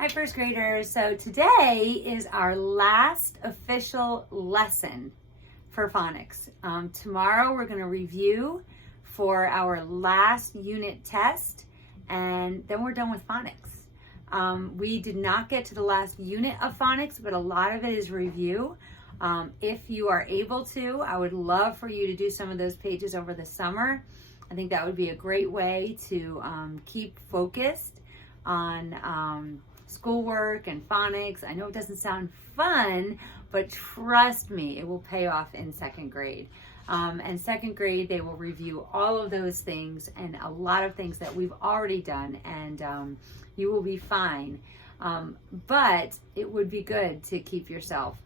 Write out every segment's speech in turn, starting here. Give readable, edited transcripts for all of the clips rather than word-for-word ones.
Hi, first graders. So today is our last official lesson for phonics. Tomorrow we're going to review for our last unit test, and then we're done with phonics. We did not get to the last unit of phonics, but a lot of it is review. If you are able to, I would love for you to do some of those pages over the summer. I think that would be a great way to keep focused on schoolwork and phonics. I know it doesn't sound fun, but trust me, it will pay off in second grade. And second grade, they will review all of those things and a lot of things that we've already done, and you will be fine. But it would be good to keep yourself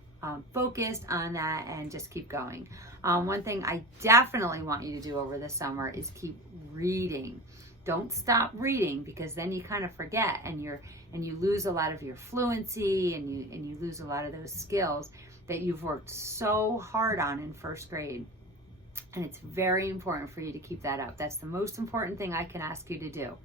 focused on that and just keep going. One thing I definitely want you to do over the summer is keep reading. Don't stop reading, because then you kind of forget and you lose a lot of your fluency, and you lose a lot of those skills that you've worked so hard on in first grade. And it's very important for you to keep that up. That's the most important thing I can ask you to do.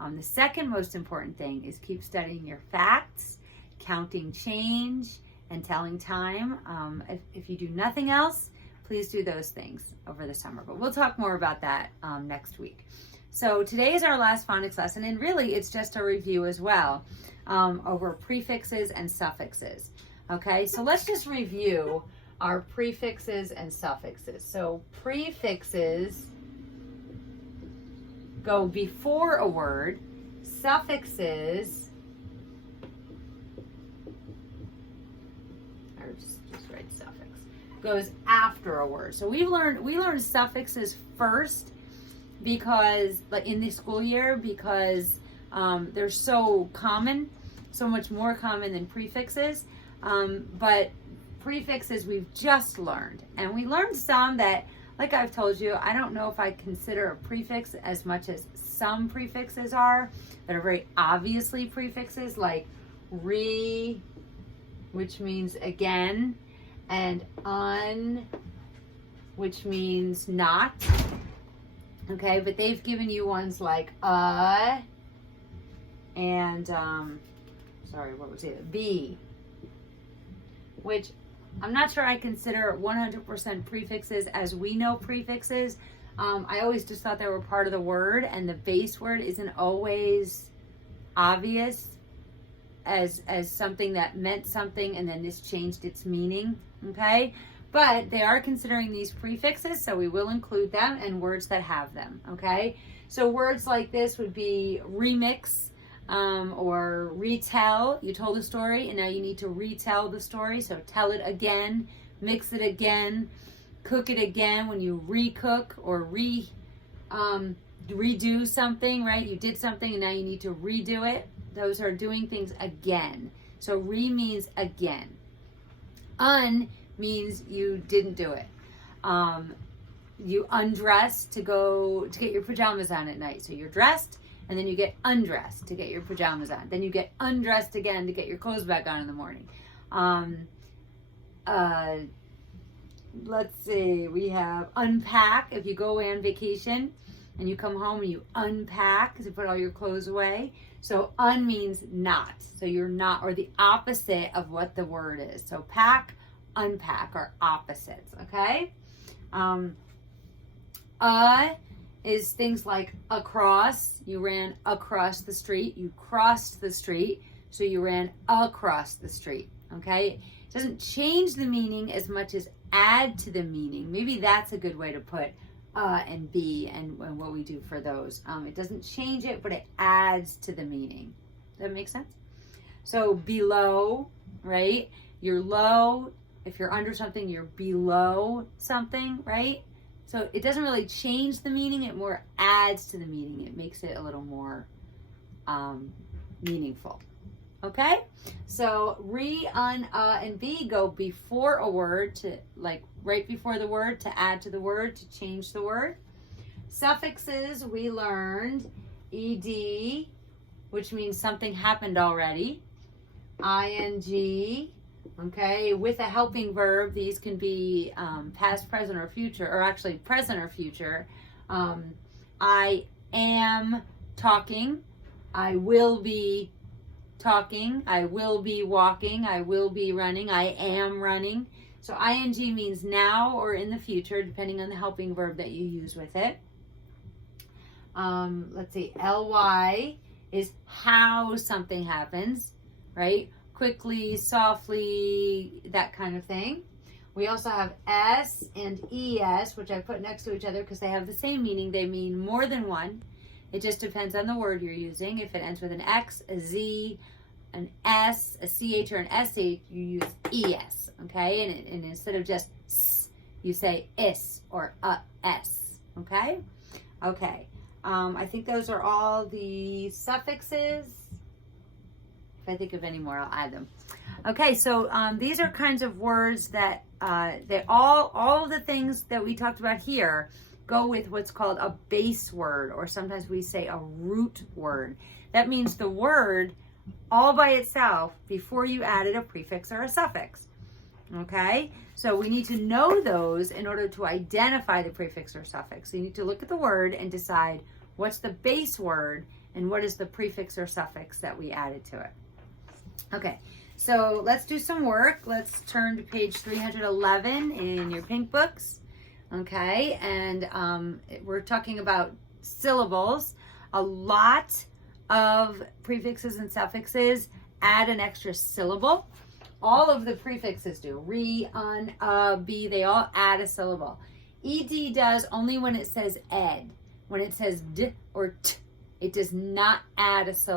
The second most important thing is keep studying your facts, counting change, and telling time. If you do nothing else, please do those things over the summer. But we'll talk more about that next week. So today is our last phonics lesson, and really it's just a review as well over prefixes and suffixes. Okay, so let's just review our prefixes and suffixes. So prefixes go before a word. Suffixes, or just write suffix, goes after a word. So we learned suffixes first, because like in the school year, because they're so common, so much more common than prefixes. But prefixes we've just learned, and we learned some that, like I've told you, I don't know if I consider a prefix as much as some prefixes are that are very obviously prefixes, like re, which means again, and un, which means not. Okay, but they've given you ones like and be, which I'm not sure I consider 100% prefixes as we know prefixes. I always just thought they were part of the word, and the base word isn't always obvious as something that meant something and then this changed its meaning. Okay, but they are considering these prefixes, so we will include them and words that have them. Okay, so words like this would be remix, or retell. You told a story and now you need to retell the story, so tell it again, mix it again, cook it again. When you recook or redo something, right? You did something and now you need to redo it. Those are doing things again. So re means again. Un means you didn't do it. You undress to get your pajamas on at night. So you're dressed, and then you get undressed to get your pajamas on. Then you get undressed again to get your clothes back on in the morning. Let's see, we have unpack. If you go away on vacation and you come home and you unpack to put all your clothes away. So un means not. So you're not, or the opposite of what the word is. So pack, unpack are opposites. Okay. Is things like across. You ran across the street. You crossed the street, so you ran across the street. Okay, it doesn't change the meaning as much as add to the meaning. Maybe that's a good way to put and be and what we do for those. It doesn't change it, but it adds to the meaning. Does that make sense? So below, right? You're low. If you're under something, you're below something, right? So it doesn't really change the meaning, it more adds to the meaning. It makes it a little more meaningful. Okay? So re, un, and be go before a word, to like right before the word, to add to the word, to change the word. Suffixes, we learned ed, which means something happened already. Ing, okay, with a helping verb. These can be past, present, or future, or actually present or future. I am talking. I will be talking. I will be walking. I will be running. I am running. So ing means now or in the future, depending on the helping verb that you use with it. Let's see, ly is how something happens, right? Quickly, softly, that kind of thing. We also have s and es, which I put next to each other because they have the same meaning. They mean more than one. It just depends on the word you're using. If it ends with an x, a z, an s, a ch, or an sh, you use es, okay? And instead of just s, you say is or s, okay? Okay. I think those are all the suffixes. If I think of any more, I'll add them. Okay, so these are kinds of words that all of the things that we talked about here go with what's called a base word, or sometimes we say a root word. That means the word all by itself before you added a prefix or a suffix. Okay, so we need to know those in order to identify the prefix or suffix. So you need to look at the word and decide what's the base word and what is the prefix or suffix that we added to it. Okay, so let's do some work. Let's turn to page 311 in your pink books. Okay, and we're talking about syllables. A lot of prefixes and suffixes add an extra syllable. All of the prefixes do. Re, un, be, they all add a syllable. Ed does only when it says ed. When it says d or t, it does not add a syllable.